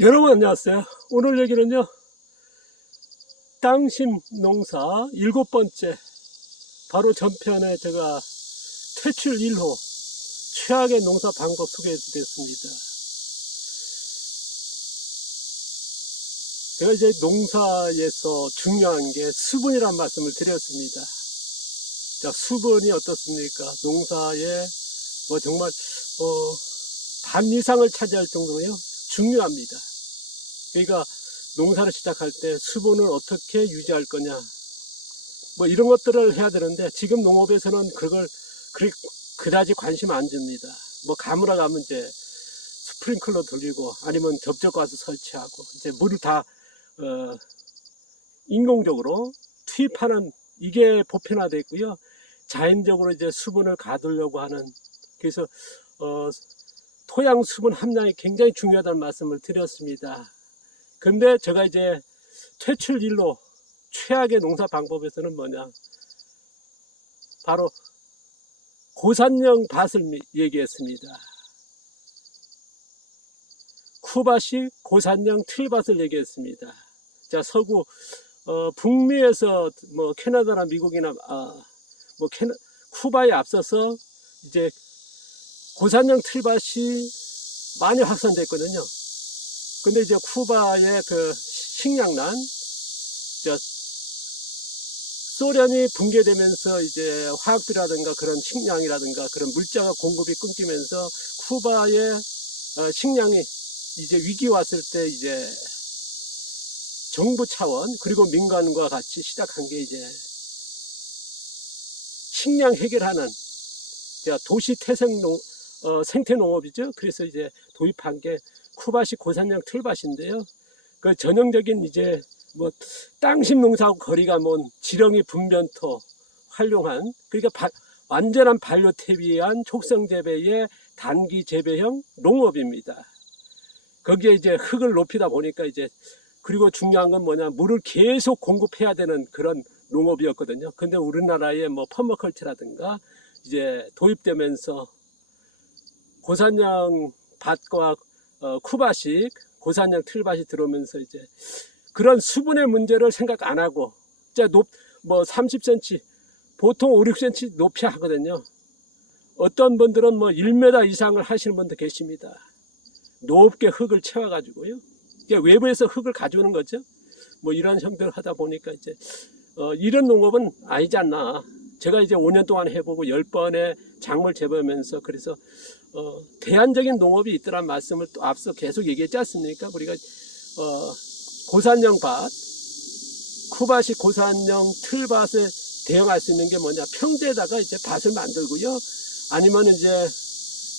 여러분 안녕하세요. 오늘 얘기는요, 땅심 농사 7번째, 바로 전편에 제가 퇴출 1호 최악의 농사 방법 소개해드렸습니다. 제가 이제 농사에서 중요한 게 수분이란 말씀을 드렸습니다. 자, 수분이 어떻습니까? 농사에 정말 반 이상을 차지할 정도로요 중요합니다. 그러니까 농사를 시작할 때 수분을 어떻게 유지할 거냐, 이런 것들을 해야 되는데, 지금 농업에서는 그걸 그다지 관심 안 줍니다. 가물어 가면 이제 스프링클러 돌리고 아니면 접촉가스 설치하고 이제 물을 다 인공적으로 투입하는, 이게 보편화되어 있고요. 자연적으로 이제 수분을 가두려고 하는, 그래서 토양 수분 함량이 굉장히 중요하다는 말씀을 드렸습니다. 근데 제가 이제 퇴출 1로 최악의 농사 방법에서는 뭐냐, 바로 고산형 밭을 얘기했습니다. 쿠바식 고산형 틀밭을 얘기했습니다. 자, 서구 북미에서 캐나다나 미국이나 쿠바에 앞서서 이제 고산형 틀밭이 많이 확산됐거든요. 근데 이제 쿠바의 그 식량난, 소련이 붕괴되면서 이제 화학비라든가 그런 식량이라든가 그런 물자가 공급이 끊기면서 쿠바의 식량이 이제 위기 왔을 때 이제 정부 차원 그리고 민간과 같이 시작한 게 이제 식량 해결하는 도시 생태 농업이죠. 그래서 이제 도입한 게 쿠바식 고산형 틀밭인데요. 그 전형적인 이제 땅심 농사하고 거리가 먼 지렁이 분변토 활용한, 그러니까 완전한 반려 퇴비한 촉성 재배의 단기 재배형 농업입니다. 거기에 이제 흙을 높이다 보니까 이제, 그리고 중요한 건 뭐냐, 물을 계속 공급해야 되는 그런 농업이었거든요. 근데 우리나라에 퍼머컬처라든가 이제 도입되면서 고산형 밭과 쿠바식 고산형 틀밭이 들어오면서 이제 그런 수분의 문제를 생각 안 하고, 30cm, 보통 5, 6cm 높이 하거든요. 어떤 분들은 1m 이상을 하시는 분도 계십니다. 높게 흙을 채워가지고요. 외부에서 흙을 가져오는 거죠. 이런 형태를 하다 보니까 이제, 이런 농업은 아니지 않나. 제가 이제 5년 동안 해보고 10번의 작물 재배하면서, 그래서 대안적인 농업이 있더란 말씀을 또 앞서 계속 얘기했지 않습니까? 우리가 고산형 밭, 쿠바식 고산형 틀밭에 대응할 수 있는 게 뭐냐, 평지에다가 이제 밭을 만들고요. 아니면 이제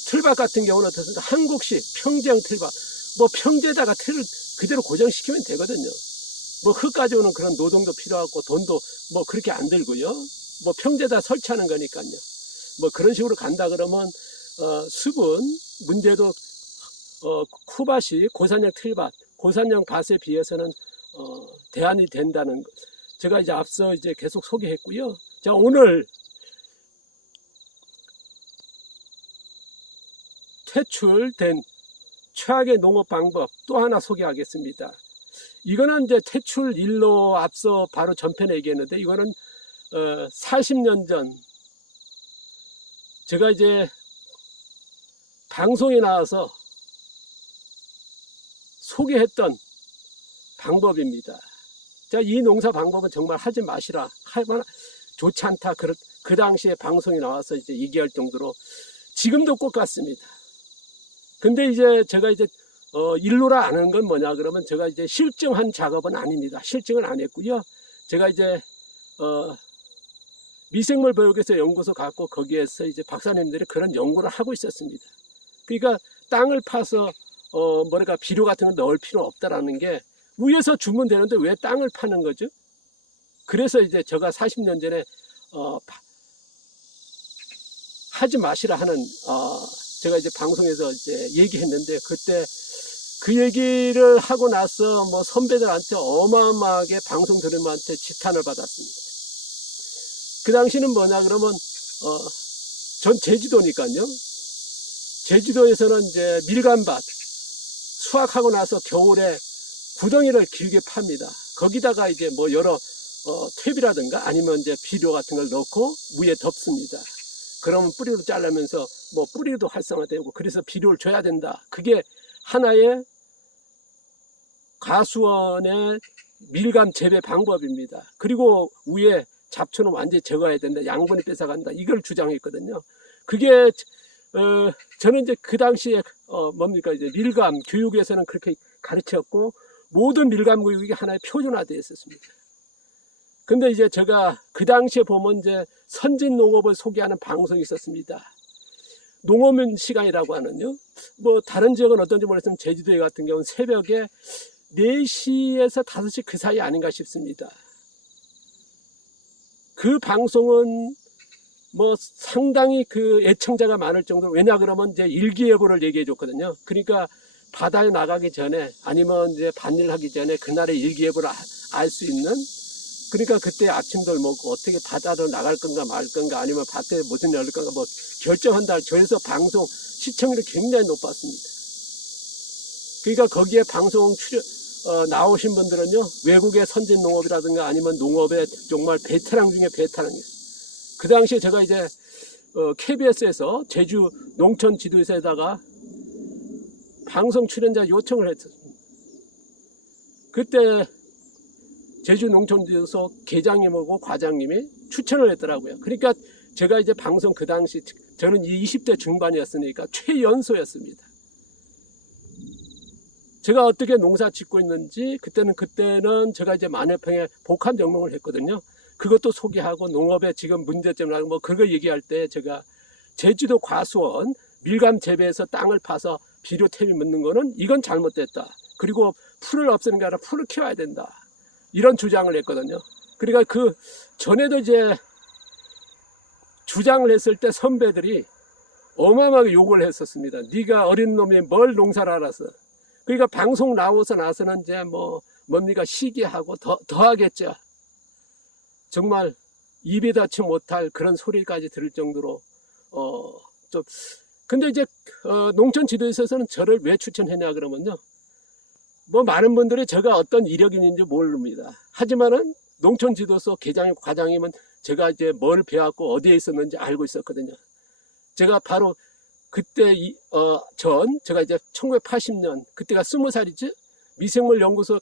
틀밭 같은 경우는 어떻습니까? 한국식 평지형 틀밭, 평지에다가 틀을 그대로 고정시키면 되거든요. 흙 가져오는 그런 노동도 필요하고 돈도 그렇게 안 들고요. 평지에다 설치하는 거니까요. 그런 식으로 간다 그러면 수분 문제도 쿠바식 고산형 틀밭, 고산형 밭에 비해서는 대안이 된다는 것, 제가 이제 앞서 이제 계속 소개했고요. 자, 오늘 퇴출된 최악의 농업 방법 또 하나 소개하겠습니다. 이거는 이제 퇴출 1로 앞서 바로 전편에 얘기했는데, 이거는 40년 전 제가 이제 방송에 나와서 소개했던 방법입니다. 자, 이 농사 방법은 정말 하지 마시라, 하면 좋지 않다, 그 당시에 방송에 나와서 이제 얘기할 정도로 지금도 똑같습니다. 근데 이제 제가 이제 일로라 아는 건 뭐냐 그러면, 제가 이제 실증한 작업은 아닙니다. 실증은 안 했고요. 제가 이제 미생물 보육에서 연구소 갖고 거기에서 이제 박사님들이 그런 연구를 하고 있었습니다. 그러니까 땅을 파서 비료 같은 거 넣을 필요 없다라는 게, 위에서 주면 되는데 왜 땅을 파는 거죠? 그래서 이제 제가 40년 전에 하지 마시라 하는 제가 이제 방송에서 이제 얘기했는데, 그때 그 얘기를 하고 나서 선배들한테 어마어마하게 방송 들으면한테 지탄을 받았습니다. 그 당시는 뭐냐 그러면 전 제주도니까요. 제주도에서는 이제 밀감밭, 수확하고 나서 겨울에 구덩이를 길게 팝니다. 거기다가 이제 뭐 여러 퇴비라든가 아니면 이제 비료 같은 걸 넣고 위에 덮습니다. 그러면 뿌리로 자르면서 뭐 뿌리도 활성화되고 그래서 비료를 줘야 된다. 그게 하나의 가수원의 밀감 재배 방법입니다. 그리고 위에 잡초는 완전히 제거해야 된다. 양분이 뺏어간다. 이걸 주장했거든요. 그게 저는 이제 그 당시에 뭡니까 이제 밀감 교육에서는 그렇게 가르쳤고 모든 밀감 교육이 하나의 표준화되어 있었습니다. 근데 이제 제가 그 당시에 보면 이제 선진 농업을 소개하는 방송이 있었습니다. 농업인 시간이라고 하는요. 뭐 다른 지역은 어떤지 모르겠지만 제주도 같은 경우는 새벽에 4시에서 5시 그 사이 아닌가 싶습니다. 그 방송은 뭐 상당히 그 애청자가 많을 정도로, 왜냐 그러면 이제 일기예보를 얘기해 줬거든요. 그러니까 바다에 나가기 전에 아니면 이제 밭일 하기 전에 그날의 일기예보를 알 수 있는, 그러니까 그때 아침들 먹고 어떻게 바다로 나갈 건가 말 건가 아니면 밭에 무슨 일 할 건가 뭐 결정한다. 저에서 방송 시청률이 굉장히 높았습니다. 그러니까 거기에 방송 나오신 분들은요, 외국의 선진 농업이라든가 아니면 농업의 정말 베테랑 중에 베테랑이에요. 그 당시에 제가 이제 KBS에서 제주 농촌 지도에다가 방송 출연자 요청을 했었습니다. 그때 제주 농촌지도소 계장님하고 과장님이 추천을 했더라고요. 그러니까 제가 이제 방송 그 당시 저는 20대 중반이었으니까 최연소였습니다. 제가 어떻게 농사 짓고 있는지 그때는 제가 이제 만회평에 복합 영농을 했거든요. 그것도 소개하고 농업의 지금 문제점을 뭐 그거 얘기할 때 제가 제주도 과수원 밀감 재배에서 땅을 파서 비료 퇴비 묻는 거는 이건 잘못됐다. 그리고 풀을 없애는 게 아니라 풀을 키워야 된다. 이런 주장을 했거든요. 그러니까 그 전에도 이제 주장을 했을 때 선배들이 어마어마하게 욕을 했었습니다. 네가 어린 놈이 뭘 농사를 알아서. 그러니까 방송 나오고 나서는 이제 뭡니까 시기하고 더 하겠죠. 정말 입에 닿지 못할 그런 소리까지 들을 정도로 좀. 근데 이제 농촌 지도에서는 저를 왜 추천했냐 그러면요, 뭐 많은 분들이 제가 어떤 이력이 있는지 모릅니다. 하지만은 농촌 지도소 계장님 과장님은 제가 이제 뭘 배웠고 어디에 있었는지 알고 있었거든요. 제가 바로 그때 제가 이제 1980년 그때가 20살이지 미생물 연구소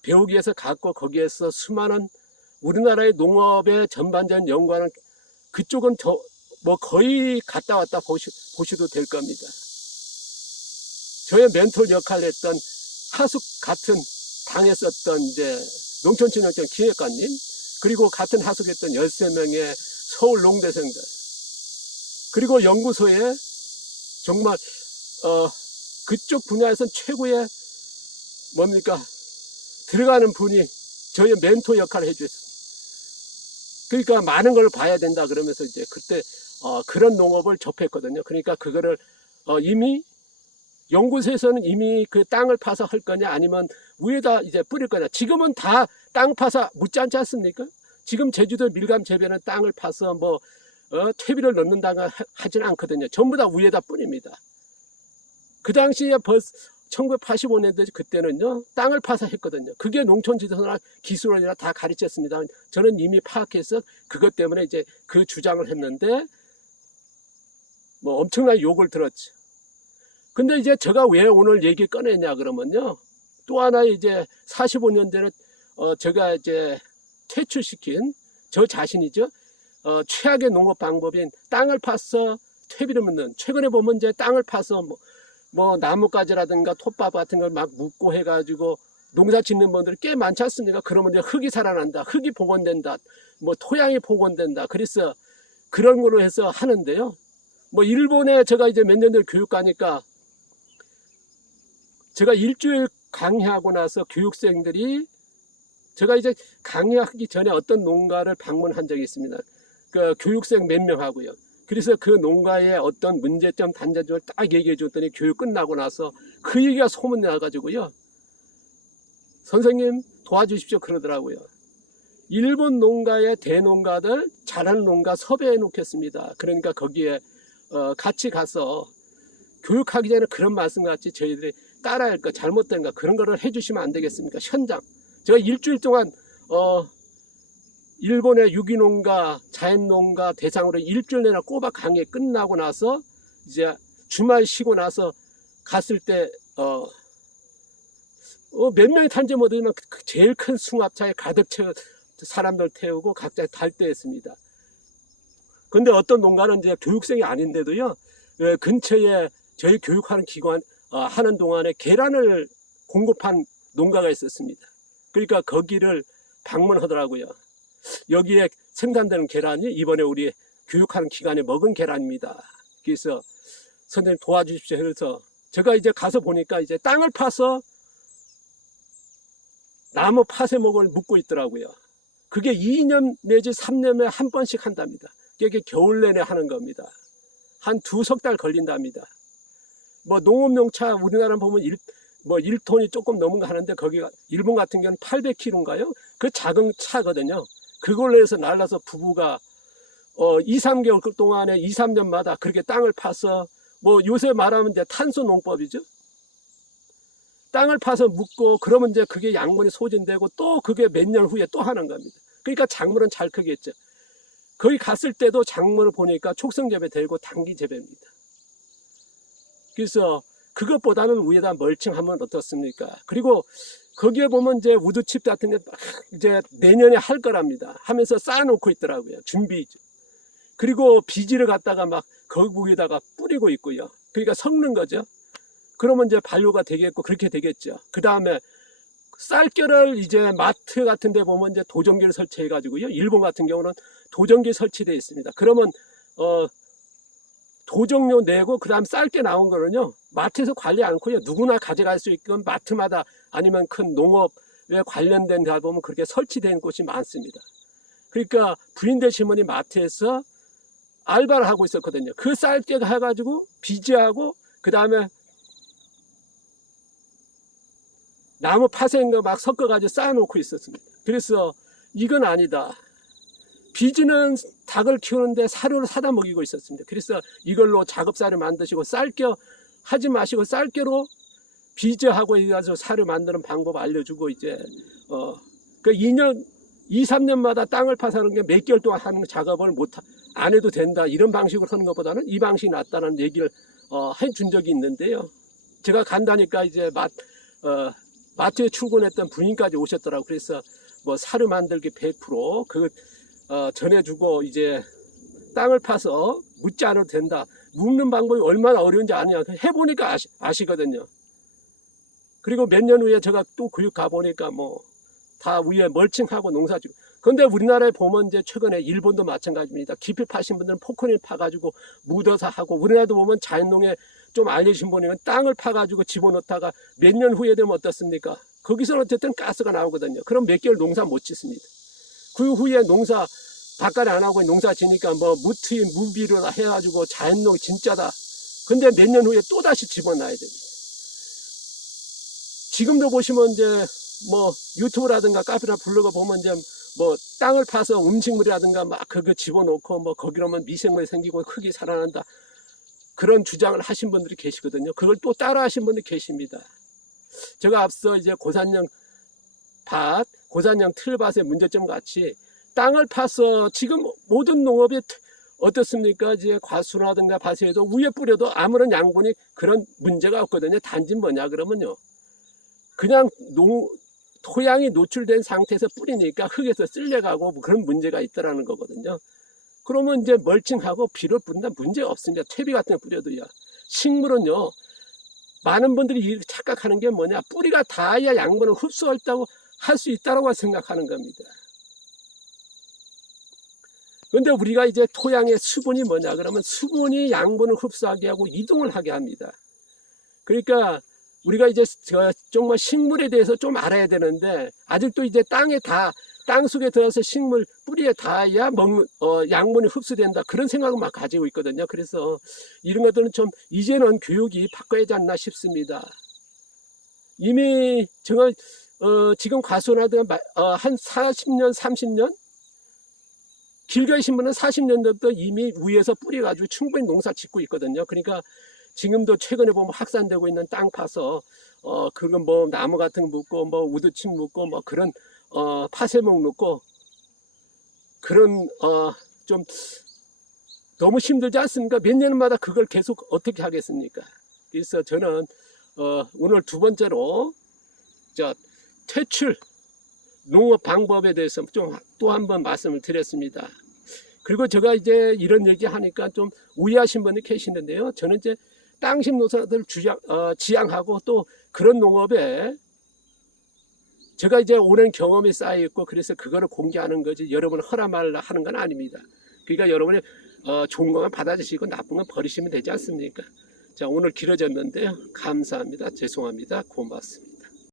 배우기 위해서 갔고 거기에서 수많은 우리나라의 농업의 전반적인 연구하는 그쪽은 뭐 거의 갔다 왔다 보셔도 될 겁니다. 저의 멘토 역할을 했던 하숙 같은 방에 썼던 이제 농촌진흥청 기획관님, 그리고 같은 하숙했던 13명의 서울 농대생들, 그리고 연구소에 정말 그쪽 분야에서는 최고의 뭡니까 들어가는 분이 저의 멘토 역할을 해주셨습니다. 그러니까 많은 걸 봐야 된다 그러면서 이제 그때 그런 농업을 접했거든요. 그러니까 그거를 이미 연구소에서는 이미 그 땅을 파서 할 거냐 아니면 위에다 이제 뿌릴 거냐. 지금은 다 땅 파서 묻지 않지 않습니까? 지금 제주도 밀감 재배는 땅을 파서 뭐 퇴비를 넣는다가 하지는 않거든요. 전부 다 위에다 뿌립니다. 그 당시에 벌써 1985년대 그때는요 땅을 파서 했거든요. 그게 농촌지도소나 기술원이나 다 가르쳤습니다. 저는 이미 파악해서 그것 때문에 이제 그 주장을 했는데 뭐 엄청난 욕을 들었죠. 근데 이제 제가 왜 오늘 얘기 꺼내냐 그러면요, 또 하나 이제 45년 전에 제가 이제 퇴출시킨 저 자신이죠. 최악의 농업 방법인 땅을 파서 퇴비를 묻는, 최근에 보면 이제 땅을 파서 뭐 나뭇가지라든가 톱밥 같은 걸 막 묻고 해가지고 농사 짓는 분들이 꽤 많지 않습니까? 그러면 이제 흙이 살아난다, 흙이 복원된다, 뭐 토양이 복원된다. 그래서 그런 걸로 해서 하는데요. 뭐 일본에 제가 이제 몇 년 전에 교육 가니까 제가 일주일 강의하고 나서 교육생들이, 제가 이제 강의하기 전에 어떤 농가를 방문한 적이 있습니다. 그 교육생 몇 명 하고요. 그래서 그 농가의 어떤 문제점, 단점을 딱 얘기해 줬더니 교육 끝나고 나서 그 얘기가 소문이 나가지고요. 선생님 도와주십시오 그러더라고요. 일본 농가의 대농가들, 잘하는 농가 섭외해 놓겠습니다. 그러니까 거기에 같이 가서 교육하기 전에 그런 말씀 같이 저희들이 따라야 할 거, 잘못된 거, 그런 거를 해주시면 안 되겠습니까? 현장. 제가 일주일 동안, 일본의 유기농가, 자연농가 대상으로 일주일 내내 꼬박 강의 끝나고 나서, 이제 주말 쉬고 나서 갔을 때, 몇 명이 탄지 못하지만 제일 큰 승합차에 가득 채워 사람들 태우고 각자 달대했습니다. 근데 어떤 농가는 이제 교육생이 아닌데도요, 근처에 저희 교육하는 기관, 하는 동안에 계란을 공급한 농가가 있었습니다. 그러니까 거기를 방문하더라고요. 여기에 생산되는 계란이 이번에 우리 교육하는 기관에 먹은 계란입니다. 그래서 선생님 도와주십시오. 그래서 제가 이제 가서 보니까 이제 땅을 파서 나무 파쇄목을 묶고 있더라고요. 그게 2년 내지 3년에 한 번씩 한답니다. 그게 겨울 내내 하는 겁니다. 한 2-3달 걸린답니다. 뭐 농업용차 우리나라 보면 1톤이 조금 넘은 거 하는데 거기가 일본 같은 경우는 800kg인가요? 그 작은 차거든요. 그걸로 해서 날라서 부부가 2-3개월 동안에 2-3년마다 그렇게 땅을 파서 뭐 요새 말하면 이제 탄소 농법이죠. 땅을 파서 묻고 그러면 이제 그게 양분이 소진되고 또 그게 몇 년 후에 또 하는 겁니다. 그러니까 작물은 잘 크겠죠. 거기 갔을 때도 작물을 보니까 촉성재배 되고 단기재배입니다. 그래서 그것보다는 위에다 멀칭하면 어떻습니까? 그리고 거기에 보면 이제 우드칩 같은 게 이제 내년에 할 거랍니다. 하면서 쌓아놓고 있더라고요. 준비죠. 그리고 비지를 갖다가 막 거기 위에다가 뿌리고 있고요. 그러니까 섞는 거죠. 그러면 이제 반류가 되겠고 그렇게 되겠죠. 그 다음에 쌀겨를 이제 마트 같은 데 보면 이제 도전기를 설치해 가지고요. 일본 같은 경우는 도전기 설치되어 있습니다. 그러면 도정료 내고 그 다음 쌀게 나온 거는요 마트에서 관리 않고요 누구나 가져갈 수 있건 마트마다 아니면 큰 농업에 관련된 데 보면 그렇게 설치된 곳이 많습니다. 그러니까 부인대 시몬이 마트에서 알바를 하고 있었거든요. 그 쌀게 해가지고 비지하고 그 다음에 나무 파쇄인 거 막 섞어가지고 쌓아놓고 있었습니다. 그래서 이건 아니다. 비지는 닭을 키우는데 사료를 사다 먹이고 있었습니다. 그래서 이걸로 작업사료 만드시고 쌀겨 하지 마시고 쌀겨로 비지하고 해가지고 사료 만드는 방법 알려주고 이제 그 2-3년마다 땅을 파서 하는 게 몇 개월 동안 하는 작업을 안 해도 된다 이런 방식으로 하는 것보다는 이 방식이 낫다는 얘기를 해준 적이 있는데요. 제가 간다니까 이제 마트에 출근했던 부인까지 오셨더라고. 그래서 뭐 사료 만들기 100% 그거 전해주고 이제 땅을 파서 묻지 않아도 된다. 묻는 방법이 얼마나 어려운지 아냐. 해보니까 아시거든요. 그리고 몇 년 후에 제가 또 교육 가보니까 뭐 다 위에 멀칭하고 농사지고. 그런데 우리나라에 보면 이제 최근에 일본도 마찬가지입니다. 깊이 파신 분들은 포크닐 파가지고 묻어서 하고 우리나라도 보면 자연농에 좀 알려주신 분이면 땅을 파가지고 집어넣다가 몇 년 후에 되면 어떻습니까? 거기서는 어쨌든 가스가 나오거든요. 그럼 몇 개월 농사 못 짓습니다. 그 후에 농사 바깥에 안 하고 농사 지니까 뭐 무트인 무비로 해가지고 자연농 진짜다. 근데 몇 년 후에 또 다시 집어넣어야 됩니다. 지금도 보시면 이제 뭐 유튜브라든가 카페나 블로그 보면 이제 뭐 땅을 파서 음식물이라든가 막 그거 집어넣고 뭐 거기로만 미생물이 생기고 흙이 살아난다. 그런 주장을 하신 분들이 계시거든요. 그걸 또 따라 하신 분들이 계십니다. 제가 앞서 이제 고산형 틀밭의 문제점 같이 땅을 파서 지금 모든 농업이 어떻습니까? 이제 과수라든가 밭에도 위에 뿌려도 아무런 양분이 그런 문제가 없거든요. 단지 뭐냐 그러면요. 그냥 토양이 노출된 상태에서 뿌리니까 흙에서 쓸려가고 뭐 그런 문제가 있더라는 거거든요. 그러면 이제 멀칭하고 비료 뿌린다 문제 없습니다. 퇴비 같은 거 뿌려도요. 식물은요. 많은 분들이 착각하는 게 뭐냐. 뿌리가 닿아야 양분을 흡수했다고 할 수 있다고 생각하는 겁니다. 그런데 우리가 이제 토양의 수분이 뭐냐 그러면 수분이 양분을 흡수하게 하고 이동을 하게 합니다. 그러니까 우리가 이제 정말 식물에 대해서 좀 알아야 되는데 아직도 이제 땅 속에 들어서 식물 뿌리에 닿아야 양분이 흡수된다 그런 생각을 막 가지고 있거든요. 그래서 이런 것들은 좀 이제는 교육이 바꿔야 하지 않나 싶습니다. 이미 제가 지금 과수나든가 한 40년 30년 길 가신 분은 40년대부터 이미 위에서 뿌려가지고 충분히 농사 짓고 있거든요. 그러니까 지금도 최근에 보면 확산되고 있는 땅 파서 그건 뭐 나무 같은 거 묻고 뭐 우두칩 묻고 뭐 그런 파쇄목 묻고 그런 좀 너무 힘들지 않습니까? 몇 년마다 그걸 계속 어떻게 하겠습니까? 그래서 저는 오늘 두 번째로 퇴출 농업 방법에 대해서 좀 또 한 번 말씀을 드렸습니다. 그리고 제가 이제 이런 얘기 하니까 좀 우려하신 분이 계시는데요. 저는 이제 땅심 노사들 지향하고 또 그런 농업에 제가 이제 오랜 경험이 쌓여 있고 그래서 그거를 공개하는 거지 여러분 허락을 하는 건 아닙니다. 그러니까 여러분이 좋은 것만 받아주시고 나쁜 건 버리시면 되지 않습니까? 자, 오늘 길어졌는데요. 감사합니다. 죄송합니다. 고맙습니다.